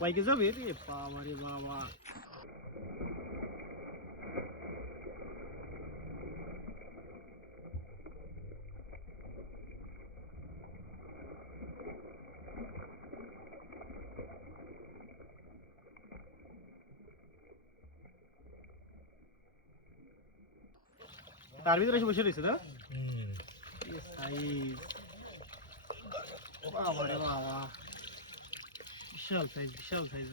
বাইকে যাবে রে বাবা রে বাবা। তার ভিতরে এসে বসে রয়েছে না? সাইজ বাবা রে বাবা, বিশাল সাইজ বিশাল সাইজ।